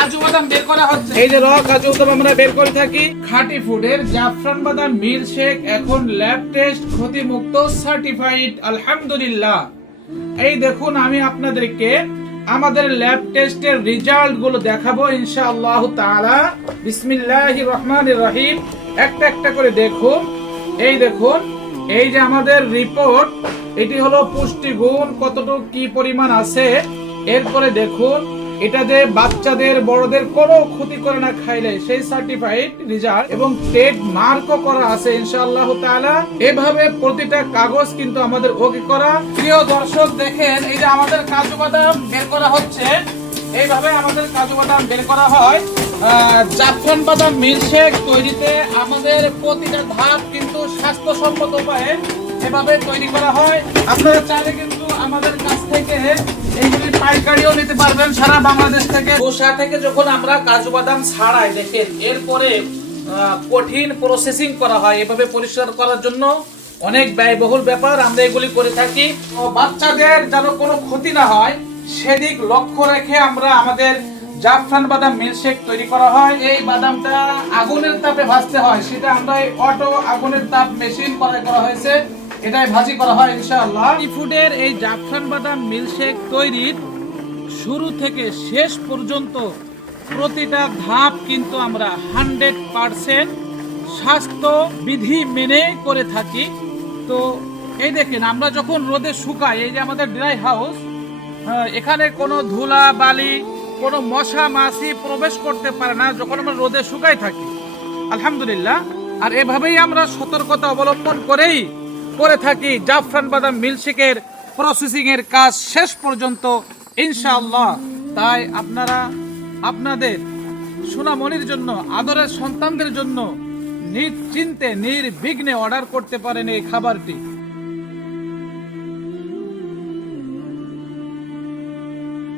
কাজু বাদাম বের করা হচ্ছে। এই যে র কাজু বাদাম আমরা বের করে থাকি। খাঁটি ফুডের জাফরান বাদাম মিল্ক শেক এখন ল্যাব টেস্ট ক্ষতিমুক্ত সার্টিফাইড আলহামদুলিল্লাহ। এই দেখুন আমি আপনাদেরকে আমাদের ল্যাব টেস্টের রেজাল্টগুলো দেখাবো ইনশাআল্লাহ তাআলা। বিসমিল্লাহির রহমানির রহিম। একটা একটা করে দেখুন। এই দেখুন এই যে আমাদের রিপোর্ট এটি হলো পুষ্টিগুণ কতটুকু কি পরিমাণ আছে। এরপরে দেখুন এটা যে বাচ্চাদের, বড়দের কোনো ক্ষতি করে না খাইলে সেই সার্টিফাইড রেজাল্ট এবং টেড মার্কও করা আছে ইনশাআল্লাহ তাআলা। এভাবে প্রতিটা কাগজ কিন্তু আমাদের ওকে করা। প্রিয় দর্শক, দেখেন, এই যে আমাদের কাজু বাদাম বের করা হচ্ছে। এইভাবে আমাদের কাজু বাদাম বের করা হয়। জাফরান বাদাম মিল্কশেক তৈরিতে আমাদের প্রতিটা ধাপ কিন্তু স্বাস্থ্যসম্মত উপায়ে এভাবে তৈরি করা হয়। আপনারা চাইলে কিন্তু আমাদের কাছ থেকে পাইকারিও নিতে পারবেন সারা বাংলাদেশ থেকে। গোসা থেকে যখন আমরা কাজু ছাড়াই, দেখেন, এরপরে কঠিন প্রসেসিং করা হয়। এভাবে পরিষ্কার করার জন্য অনেক ব্যয়বহুল ব্যাপার। আমরা এগুলি করে থাকি। ও বাচ্চাদের যেন কোনো ক্ষতি না হয়, সেদিক লক্ষ্য রেখে আমরা আমাদের জাফরান বাদাম মিল্কশেক তৈরি করা হয়। এই বাদামটা আগুনের তাপে ভাজতে হয়। সেটা আমরা অটো আগুনের তাপ মেশিন করা হয়েছে। এটাই ভাজি করা হয়, ইনশাআল্লাহ। এই ফুডের এই জাফরান বাদাম মিল্কশেক তৈরির শুরু থেকে শেষ পর্যন্ত প্রতিটা ধাপ কিন্তু আমরা হান্ড্রেড পারসেন্ট স্বাস্থ্য বিধি মেনে করে থাকি। তো এই দেখেন, আমরা যখন রোদে শুকাই, এই যে আমাদের ড্রাই হাউস এখানে কোনো ধুলা, বালি, কোনো মশা, মাছি প্রবেশ করতে পারে না যখন আমরা রোদে শুকাই থাকি। আলহামদুলিল্লাহ। আর এভাবেই আমরা সতর্কতা অবলম্বন করেই করে থাকি জাফরান বাদাম মিল্কশেকের প্রসেসিং এর কাজ শেষ পর্যন্ত, ইনশাআল্লাহ। তাই আপনারা আপনাদের সোনামণির জন্য, আদরের সন্তানদের জন্য নিশ্চিন্তে, নির্বিঘ্নে অর্ডার করতে পারেন এই খাবারটি।